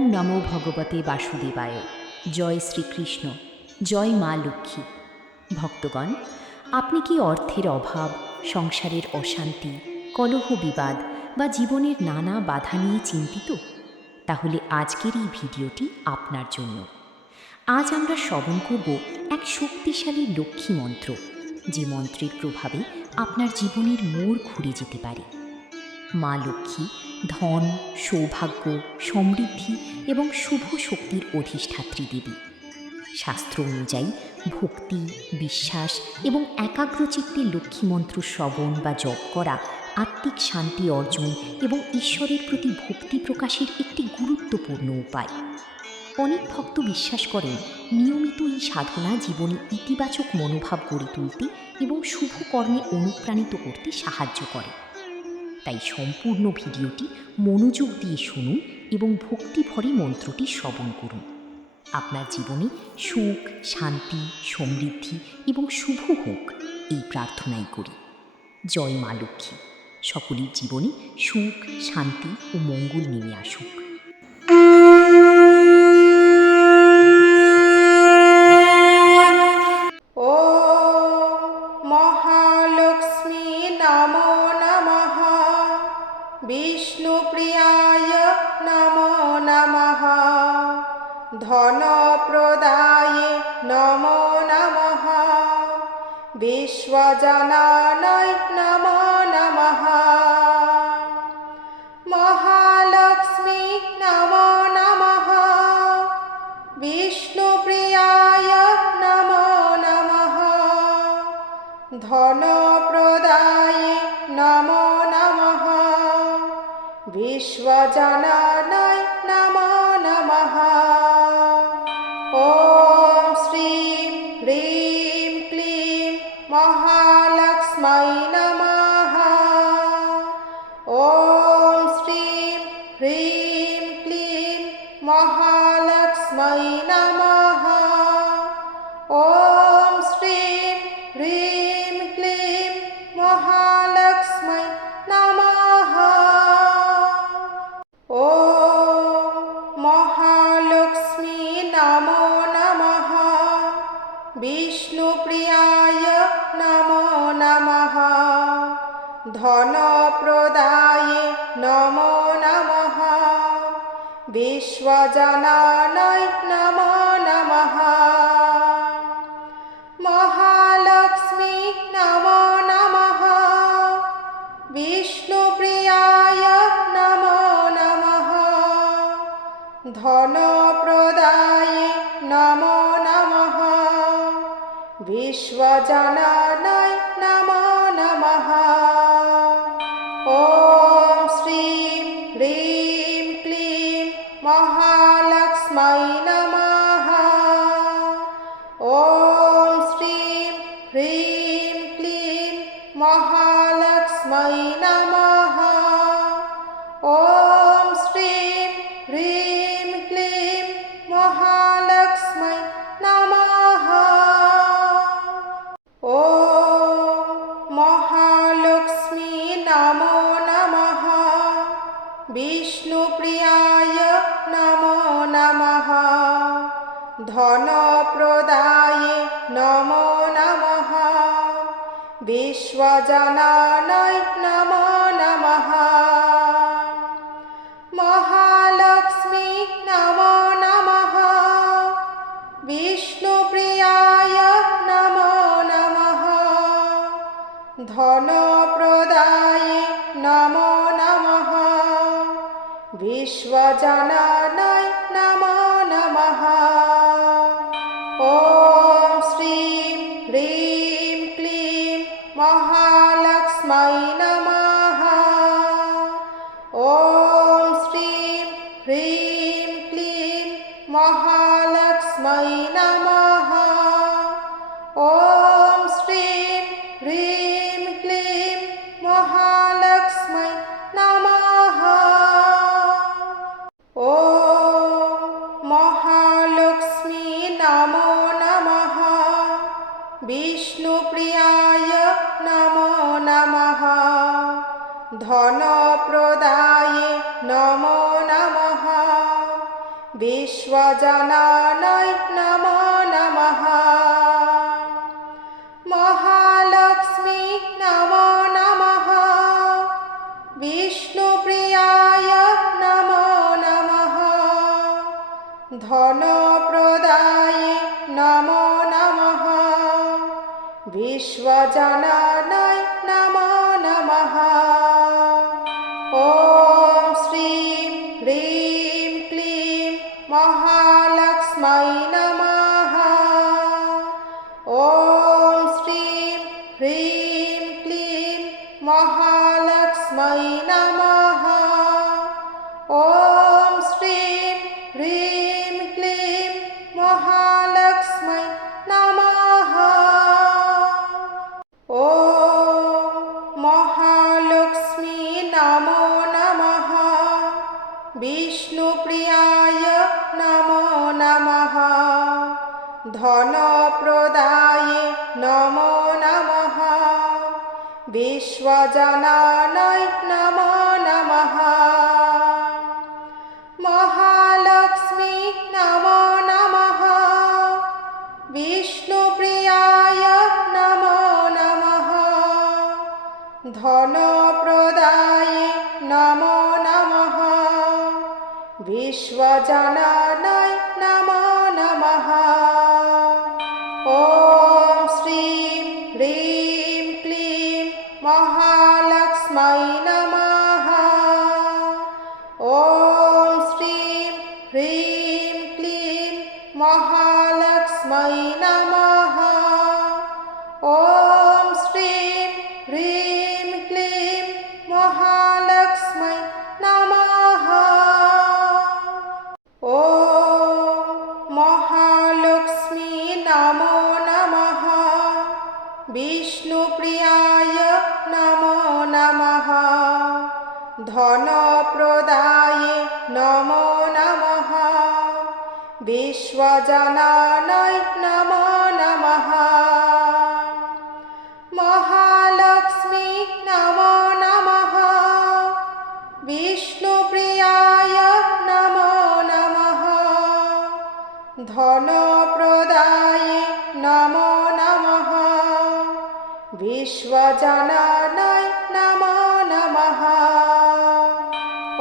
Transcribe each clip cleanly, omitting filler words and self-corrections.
নমো ভগবতে বাসুদেবায়। জয় শ্রীকৃষ্ণ, জয় মা লক্ষ্মী। ভক্তগণ, আপনি কি অর্থের অভাব, সংসারের অশান্তি, কলহ বিবাদ বা জীবনের নানা বাধা নিয়ে চিন্তিত? তাহলে আজকের এই ভিডিওটি আপনার জন্য। আজ আমরা শ্রবণ করব এক শক্তিশালী লক্ষ্মী মন্ত্র, যে মন্ত্রের প্রভাবে আপনার জীবনের মোড় ঘুরে যেতে পারে। মা লক্ষ্মী ধন, সৌভাগ্য, সমৃদ্ধি এবং শুভ শক্তির অধিষ্ঠাত্রী দেবী। শাস্ত্র অনুযায়ী ভক্তি, বিশ্বাস এবং একাগ্রচিত্তে লক্ষ্মী মন্ত্র শ্রবণ বা জপ করা আত্মিক শান্তি অর্জন এবং ঈশ্বরের প্রতি ভক্তি প্রকাশের একটি গুরুত্বপূর্ণ উপায়। অনেক ভক্ত বিশ্বাস করেন নিয়মিত এই সাধনা জীবনে ইতিবাচক মনোভাব গড়ে তুলতে এবং শুভ কর্মে অনুপ্রাণিত করতে সাহায্য করে। তাই সম্পূর্ণ ভিডিওটি মনোযোগ দিয়ে শুনুন এবং ভক্তি ভরে মন্ত্রটি শ্রবণ করুন। আপনার জীবনে সুখ, শান্তি, সমৃদ্ধি এবং শুভ হোক, এই প্রার্থনাই করি। জয় মা লক্ষ্মী। সকলের জীবনে সুখ, শান্তি ও মঙ্গল নেমে আসুক। বিষ্ণুপ্রিয়ায় নমো নমঃ। ধনপ্রদায়ে নমো নমঃ। বিশ্বজনায় নমো নমঃ। মহালক্ষ্মী নমো নমঃ। বিষ্ণুপ্রিয়ায় নমো নমঃ। ধনপ্রদায়ে নমো নমঃ। বিশ্বজনায় নমো নমঃ। ওম শ্রীম হ্রিম ক্লিম মহালক্ষ্মী নমঃ। ওম শ্রীম হ্রিম ক্লিম মহালক্ষ্মী নমঃ। ওম শ্রীম হ্রিম ক্লিম মহালক্ষ্মী নমঃ। ওম মহালক্ষ্মী নমো নমঃ। বিষ্ণুপ্রিয়ায় নমো নমঃ। ধনপ্রদায়ে নমো নমঃ। বিশ্বজনায় নমো নমঃ। মহালক্ষ্মী নমো নমঃ। বিষ্ণুপ্রিয়ায় নমো নমঃ। ধনপ্রদায়ে নমো নমঃ। বিশ্বজনায় নমো নমঃ। ওম শ্রীম হ্রিম ক্লিম মহালক্ষ্মী নমঃ। ওম শ্রীম হ্রিম ক্লিম মহালক্ষ্মী নমঃ। ওম শ্রীম হ্রিম ক্লিম মহালক্ষ্মী নমঃ। ওম মহালক্ষ্মী নমো নমঃ। বিষ্ণুপ্রিয়ায় নমো নমঃ। ধনপ্রদায়ে নমো নমঃ। বিশ্বজনায় নমো নমঃ। মহালক্ষ্মী নমো নমঃ। বিষ্ণুপ্রিয়ায় নমো নমঃ। ধনপ্রদায়ে নমো নমঃ। বিশ্বজনায় নমো নমঃ। ওম শ্রীম হ্রিম ক্লিম মহালক্ষ্মী নমঃ। ওম শ্রীম হ্রিম ক্লিম মহালক্ষ্মী নমঃ। ওম শ্রীম হ্রিম ক্লিম মহালক্ষ্মী নমঃ। ওম মহালক্ষ্মী নমো নমঃ। বিষ্ণুপ্রিয়ায় নমো নমঃ। ধনপ্রদায়ে নমো নমঃ। विश्वजनाय नमो नमः। महालक्ष्मी नमो नमः। विष्णुप्रियाय नमो नमः। धनप्रदाय नमो नमः। विश्वजनाय नमो नमः। ॐ श्रीं ह्रीं क्लीं महालक्ष्मै नमः। ॐ श्रीं ह्रीं क्लीं महालक्ष्मै नमः। ॐ श्रीं ह्रीं क्लीं महालक्ष्मै नमः। ॐ महालक्ष्मी नमो नमः। विष्णुप्रियाय नमो नमः। धनप्रदाय नमो नमः। विश्वजनाय नमो नमः। महालक्ष्मी नमो नमः। विष्णुप्रियाय नमो नमः। धनप्रदाय नमो नमः। विश्वजनाय नमो नमः। ॐ श्रीं ह्रीं क्लीं महालक्ष्मै नमः। ॐ श्रीं ह्रीं क्लीं महालक्ष्मै नमः। ॐ श्रीं ह्रीं क्लीं महालक्ष्मै नमः। ॐ महालक्ष्मी नमो नमः। विष्णुप्रियाय नमो नमः। धनप्रदाय नमो नमः। विश्वजनाय नमो नमः। महालक्ष्मी नमो नमः। विष्णुप्रियाय नमो नमः। धनप्रदाय नमो नमः। विश्वजनाय नमो नमः।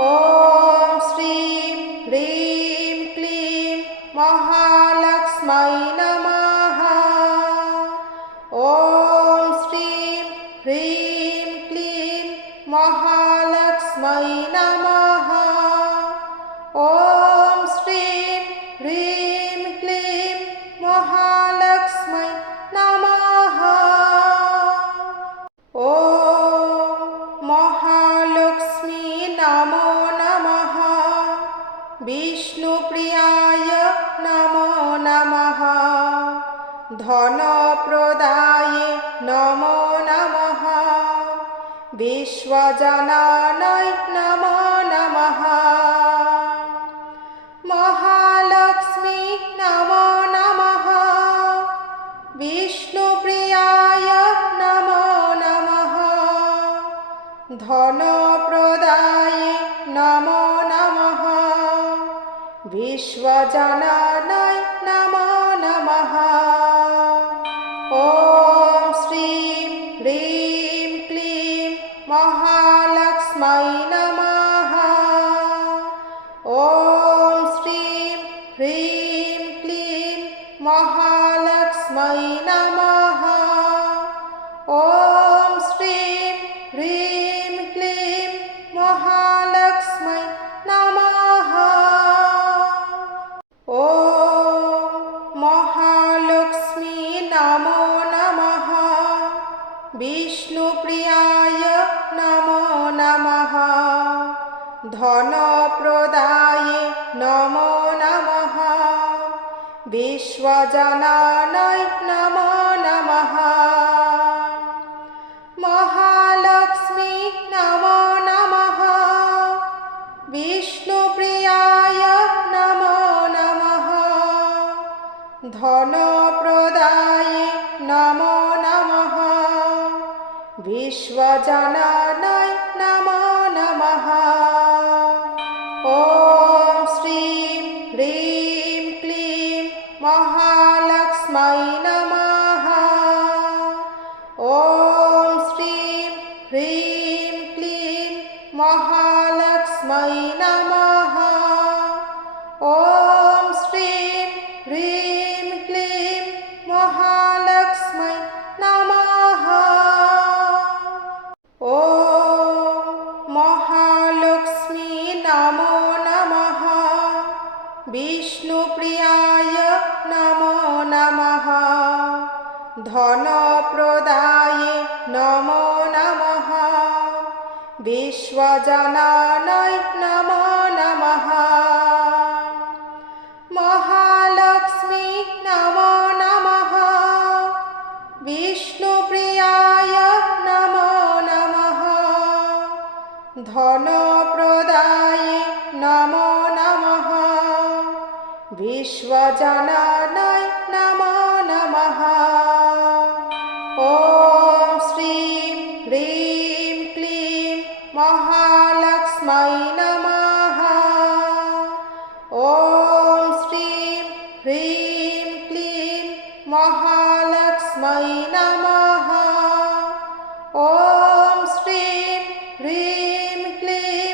ॐ श्रीं ह्रीं क्लीं महालक्ष्मै नमः। ॐ श्रीं ह्रीं क्लीं महालक्ष्मै नमः। ॐ श्रीं ह्रीं क्लीं महालक्ष्मै नमः। ॐ महालक्ष्मी नमो नमः। विष्णुप्रियाय नमो नमः। धनप्रदाय नमो नमः। विश्वजनाय नमो नमः। महालक्ष्मी नमो नमः। विष्णुप्रियाय नमो नमः। धनप्रदाय नमो नमः। विश्वजनाय नमो नमः। ॐ श्रीं ह्रीं क्लीं महालक्ष्मै नमः। ॐ श्रीं ह्रीं क्लीं महालक्ष्मै नमः। ॐ श्रीं ह्रीं क्लीं महालक्ष्मै नमः। ॐ महालक्ष्मी नमो नमः। विष्णुप्रियाय नमो नमः। धनप्रदाय नमो नमः। विश्वजनाय नमो नमः। महालक्ष्मी नमो नमः। विष्णुप्रियाय नमो नमः। धनप्रदाय नमो नमः। विश्वजनाय नमो नमः। ॐ श्रीं ह्रीं विष्णुप्रियाय नमो नमः धनप्रदाये नमो नमः विश्वजनाय नमो नमः महालक्ष्मी नमो नमः विष्णुप्रियाय नमो नमः धनप्रदाये नमो नमः विश्वजनाय नमो नमः ॐ श्रीं ह्रीं क्लीं महालक्ष्मै नमः ॐ श्रीं ह्रीं क्लीं महालक्ष्मै नमः ॐ श्रीं ह्रीं क्लीं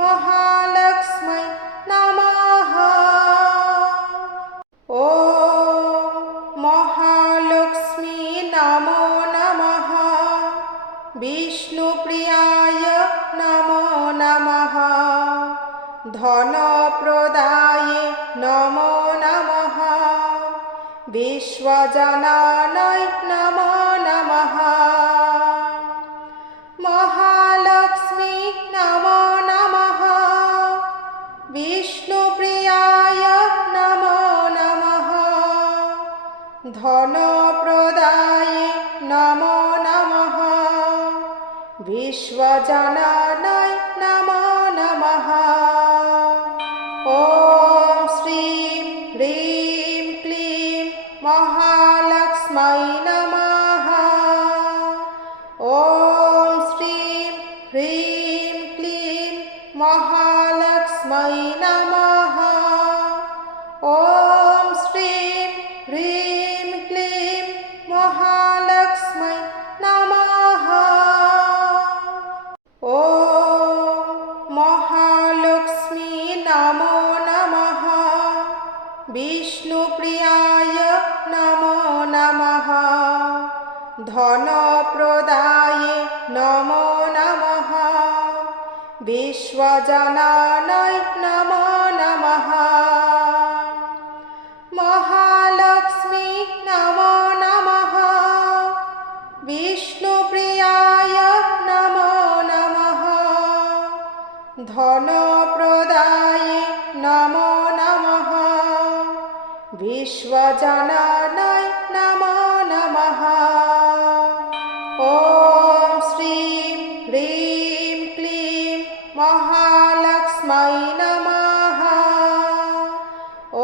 महालक्ष्मै नमः ॐ महालक्ष्मी नमो नमः विष्णुप्रियाय नमो नमः धनप्रदाये नमो नमः विश्वजनाय नमो नमः महालक्ष्मी नमो नमः विष्णुप्रियाय नमो नमः धनप्रदाये नमो नमः विश्वजनाय नमो नमः ॐ श्रीं ह्रीं क्लीं महालक्ष्मै नमः ॐ श्रीं ह्रीं क्लीं महालक्ष्मै नमः ॐ श्रीं ह्रीं क्लीं महालक्ष्मै नमः ॐ महालक्ष्मी नमो नमः विष्णुप्रियाय नमो नमः धनप्रदाये नमो नमः विश्वजनाय नमो नमः महालक्ष्मी नमो नमः विष्णुप्रियाय नमो नमः धनप्रदाये नमो नमः विश्वजनाय नमो नमः ॐ श्रीं ह्रीं क्लीं महालक्ष्मै नमः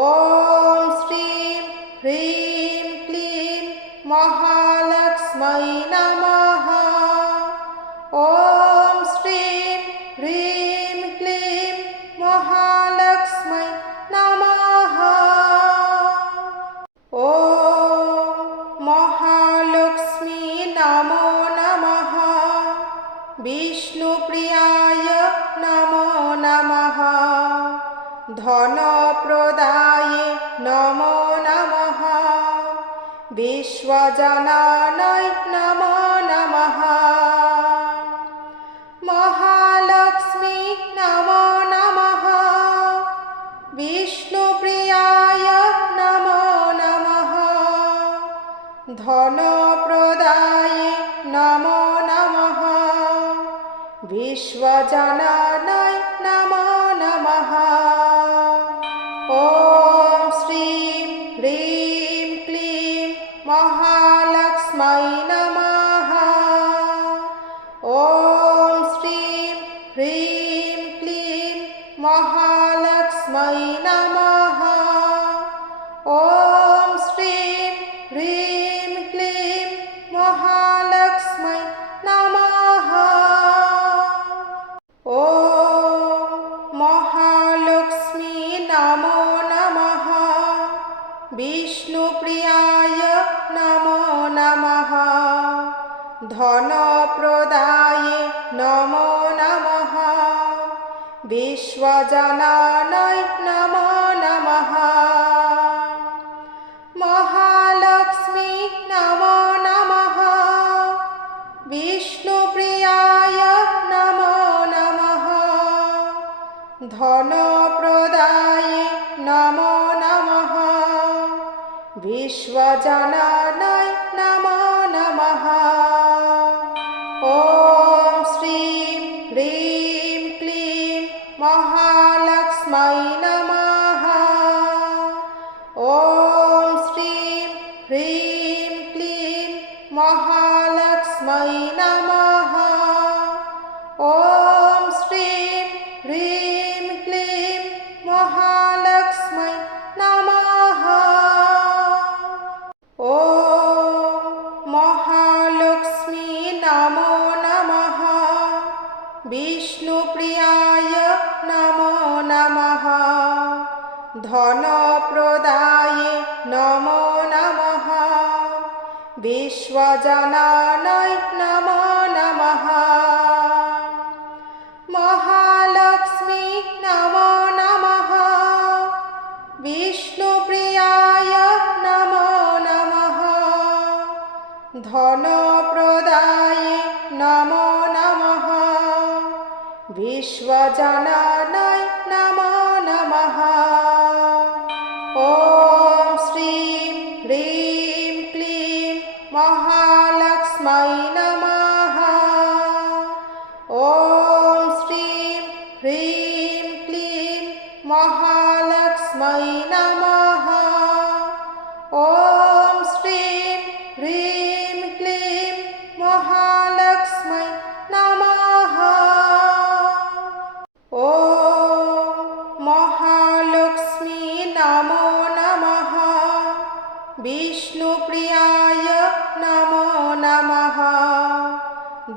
ॐ श्रीं ह्रीं क्लीं महालक्ष्मै नमः ॐ श्रीं ह्रीं क्लीं महालक्ष्मै नमः ॐ महालक्ष्मी नमो नमः विष्णुप्रियाय नमो नमः धनप्रदाये नमो नमः विश्वजनाय नमो नमः महालक्ष्मी नमो नमः विष्णुप्रियाय नमो नमः धनप्रदाये नमो नमः विश्वजनाय नमो नमः ॐ श्रीं ह्रीं क्लीं महालक्ष्मै नमः ॐ श्रीं ह्रीं क्लीं महालक्ष्मै नमः ॐ श्रीं ह्रीं क्लीं महालक्ष्मै नमः ॐ महालक्ष्मी नमो नमः विष्णुप्रियाय नमो नमः धनप्रदाये नमो नमः विश्वजनाय नमो नमः महालक्ष्मी नमो नमः विष्णुप्रियाय नमो नमः धनप्रदाये নমো নমঃ বিশ্বজননায় নমো নমঃ ॐ श्रीं ह्रीं क्लीं महालक्ष्मै नमः ॐ श्रीं ह्रीं क्लीं महालक्ष्मै नमः ॐ श्रीं ह्रीं क्लीं महालक्ष्मै नमः ॐ महालक्ष्मी नमो नमः विष्णुप्रियाय नमो नमः धनप्रदाये नमो नमः विश्वजननाय नमो नमः महालक्ष्मी नमो नमः विष्णुप्रियाय नमो नमः धनप्रदाये नमो नमः विश्वजननाय नमो नमः ॐ श्रीं ह्रीं क्लीं महालक्ष्मै नमः ॐ श्रीं ह्रीं क्लीं महालक्ष्मै नमः ॐ श्रीं ह्रीं क्लीं महालक्ष्मै नमः ॐ महालक्ष्मी नमो नमः विष्णुप्रियाय नमो नमः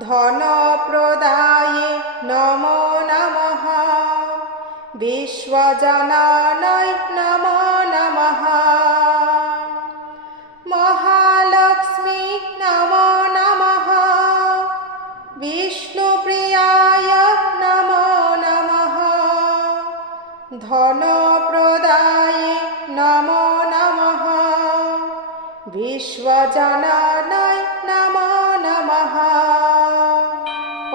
धनप्रदाये नमो नमः विश्वजननाय नमो नमः महालक्ष्मी नमो नमः विष्णुप्रियाय नमो नमः धनप्रदाये नमो नमः विश्वजननाय नमो नमः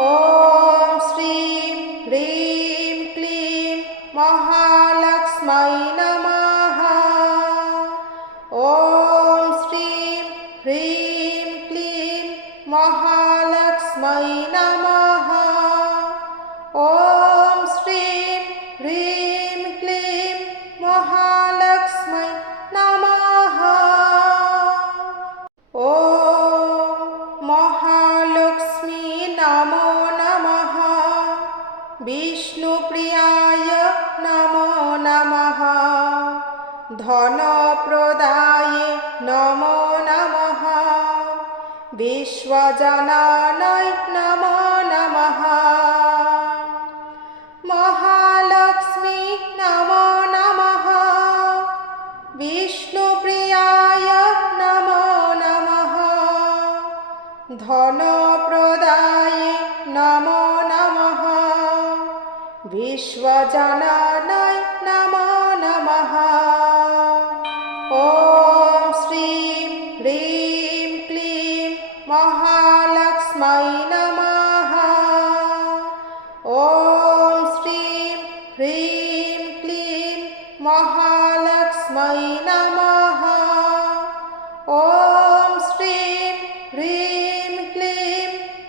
ॐ श्रीं ह्रीं क्लीं महालक्ष्मै नमः ॐ श्रीं ह्रीं क्लीं महालक्ष्मै नमः ॐ श्रीं ह्रीं क्लीं महालक्ष्मै नमः ॐ महालक्ष्मी नमो नमः विष्णुप्रियाय नमो नमः धनप्रदाये नमो नमः विश्वजननाय नमो नमः महालक्ष्मी नमो नमः विष्णुप्रियाय नमो नमः धनप्रदाये नमो नमः विश्वजननाय नमो नमः ॐ श्रीं ह्रीं क्लीं महालक्ष्मै नमः ॐ श्रीं ह्रीं क्लीं महालक्ष्मै नमः ॐ श्रीं ह्रीं क्लीं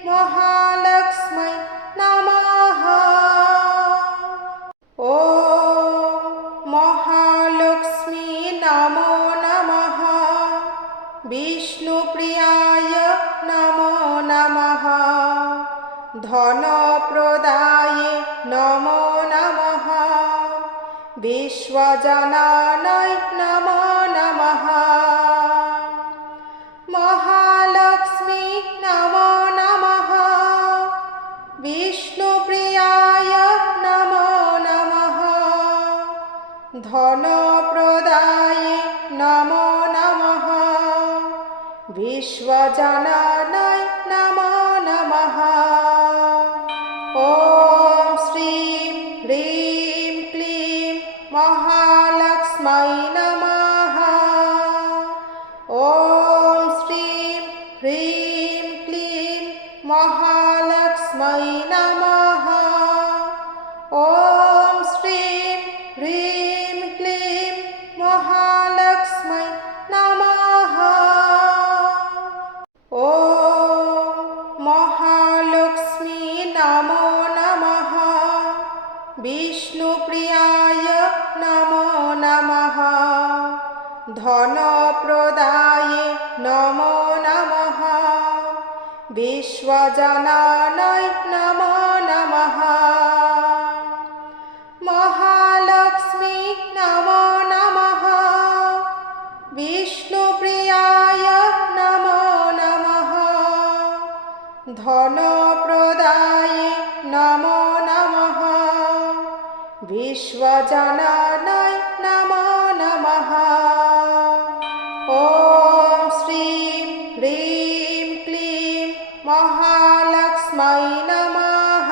महालक्ष्मै नमः ॐ महालक्ष्मी नमो नमः विष्णुप्रियाय नमो नमः धनप्रदाये नमो नमः विश्वजननाय नमो नमः महालक्ष्मी नमो नमः विष्णुप्रियाय नमो नमः धनप्रदाये नमो नमः विश्वजननाय नमो नमः ॐ श्रीं ह्रीं क्लीं महालक्ष्मै नमः ॐ श्रीं ह्रीं क्लीं महालक्ष्मै नमः ॐ श्रीं ह्रीं क्लीं নমঃ ধনপ্রদায়ে নমো নমঃ বিশ্বজনায় নমো নমঃ মহালক্ষ্মী নমো নমঃ বিষ্ণুপ্রিয়ায় নমো নমঃ ধনপ্রদায়ে নমো নমঃ বিশ্বজনায় নমো নমঃ ॐ श्रीं ह्रीं क्लीं महालक्ष्मै नमः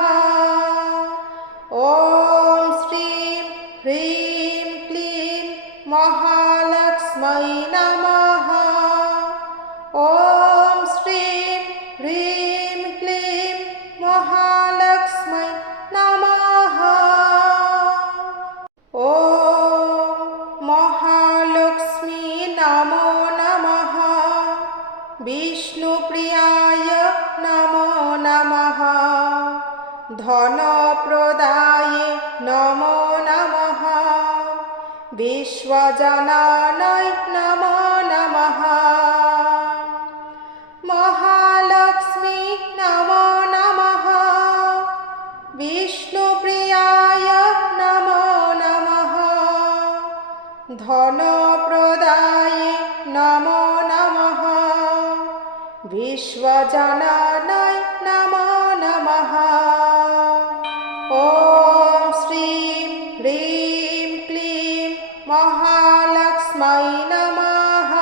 ॐ श्रीं ह्रीं क्लीं महालक्ष्मै नमः ॐ श्रीं ह्रीं क्लीं महालक्ष्मै नमः ॐ महालक्ष्मी नमो नमः विष्णुप्रियाय नमो नमः धनप्रदाये नमो नमः विश्वजनाय नमो नमः महालक्ष्मी नमो नमः विष्णुप्रियाय नमो नमः धनप्रदाये नमो नमः विश्वजनाय नमो नमः ॐ श्रीं ह्रीं क्लीं महालक्ष्मै नमः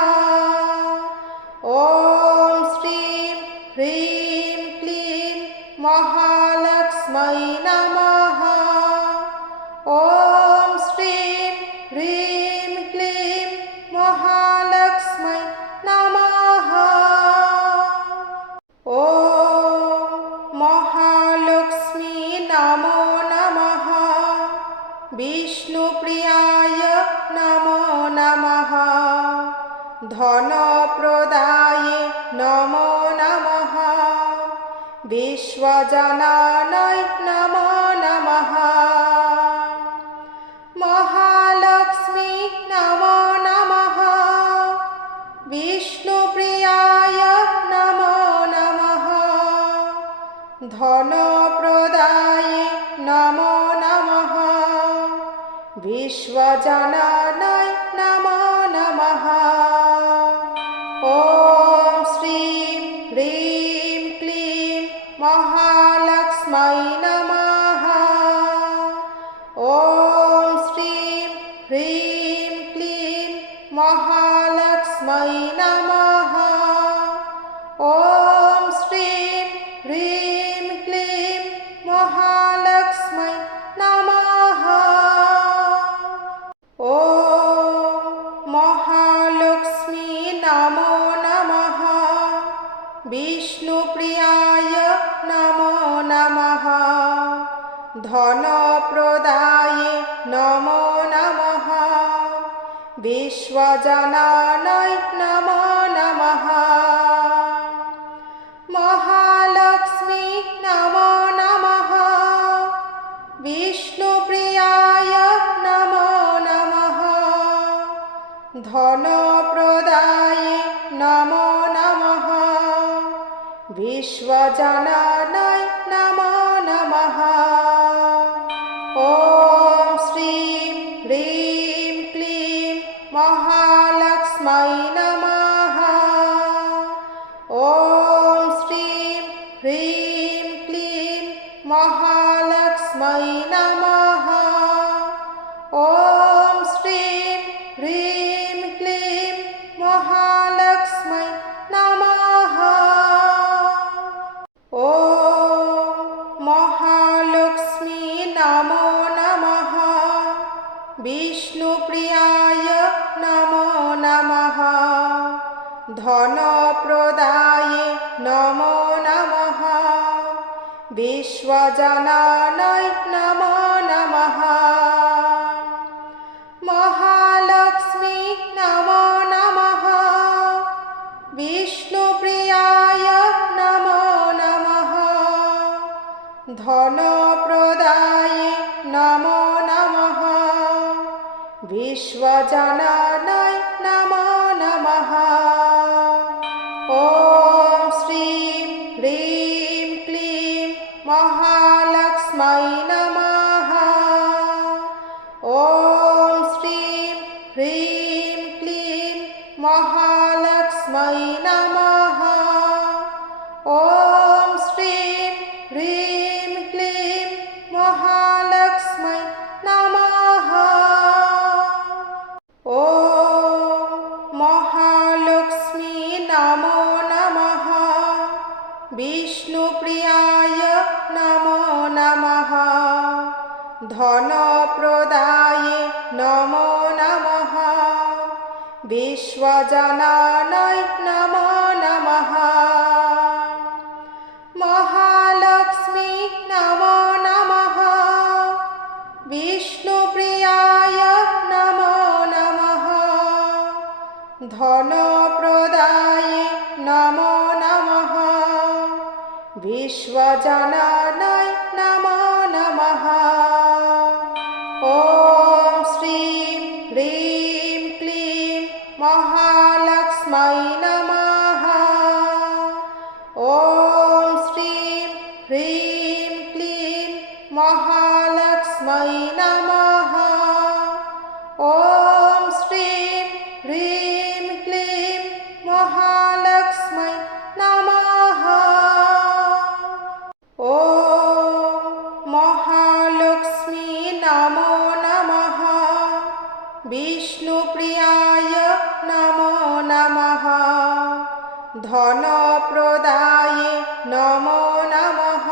ॐ श्रीं ह्रीं क्लीं महालक्ष्मै नमः ॐ श्रीं ह्रीं क्लीं महालक्ष्मै नमः ॐ महालक्ष्मी नमो नमः विष्णुप्रियाय नमो नमः धनप्रदाये नमो नमः विश्वजनाय नमो नमः महालक्ष्मी नमो नमः विष्णुप्रियाय नमो नमः धनप्रदाये नमो नमः विश्वजनाय नमो नमः ॐ श्रीं ह्रीं क्लीं महालक्ष्मै नमः ॐ श्रीं ह्रीं क्लीं महालक्ष्मै नमः ॐ श्रीं ह्रीं क्लीं महालक्ष्मै नमः ॐ महालक्ष्मी नमो नमः विष्णुप्रियाय नमो नमः धनप्रदाये नमो नमः विश्वजनाय नमो नमः महालक्ष्मी नमो नमः विष्णुप्रियाय नमो नमः धनप्रदाये नमो नमः विश्वजनाय नमो नमः ॐ श्रीं ह्रीं क्लीं महालक्ष्मै नमः ॐ श्रीं ह्रीं क्लीं महालक्ष्मै नमः ॐ श्रीं ह्रीं क्लीं महालक्ष्मै नमः ॐ महालक्ष्मी नमो नमः विष्णुप्रियाय नमो नमः धनप्रदाये नमो नमः विश्वजनाय नमो नमः महालक्ष्मी नमो नमः विष्णुप्रियाय नमो नमः धनप्रदाये नमो नमः विश्वजननाय नमो नमः। ॐ श्रीं ह्रीं क्लीं महालक्ष्मै नमः। ॐ श्रीं ह्रीं क्लीं महालक्ष्मै नमः। ॐ श्रीं ह्रीं क्लीं महालक्ष्मै नमः। ॐ महालक्ष्मी नमो नमः। विष्णुप्रियाय नमो नमः। धनप्रदाये नमो नमः। विश्वजननाय नमो नमः। महालक्ष्मी नमो नमः। विष्णुप्रियाय नमो नमः। धनप्रदाये नमो नमः। विश्वजननाय नमो नमः। ॐ श्रीं ह्रीं क्लीं महालक्ष्मै नमः। ॐ श्रीं ह्रीं क्लीं महालक्ष्मै नमः। ॐ श्रीं ह्रीं क्लीं महालक्ष्मै नमः। ॐ महालक्ष्मी नमो नमः। विष्णुप्रियाय नमो नमः। धनप्रदाये नमो नमः।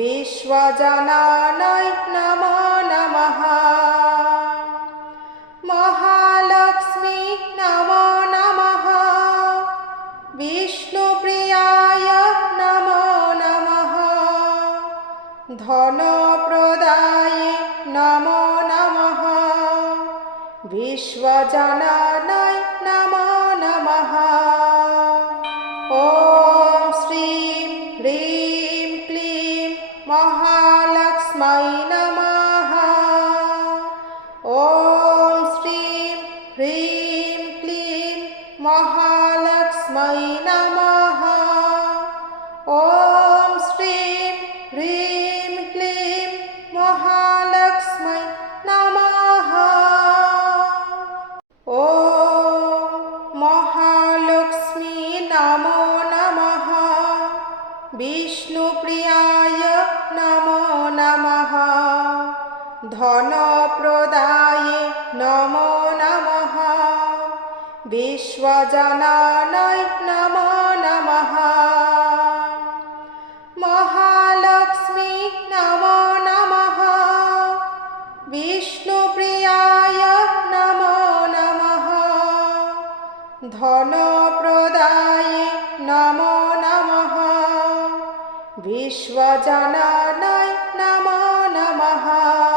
विश्वजननाय नमो नमः। महालक्ष्मी नमो नमः। विष्णुप्रियाय नमो नमः। धनप्रदाये नमो नमः। विश्वजननाय नमो नमः। ॐ श्रीं ह्रीं क्लीं महालक्ष्मै नमः। ॐ श्रीं ह्रीं क्लीं महालक्ष्मै नमः। ॐ श्रीं ह्रीं क्लीं महालक्ष्मै नमः। ॐ महालक्ष्मी नमो नमः। विष्णुप्रियाय नमो नमः। धनप्रदाये नमो नमः। विश्वजननाय नमो नमः। महालक्ष्मी नमो नमः। विष्णुप्रियाय नमो नमः। धनप्रदाये नमो नमः। विश्वजननाय नमो नमः।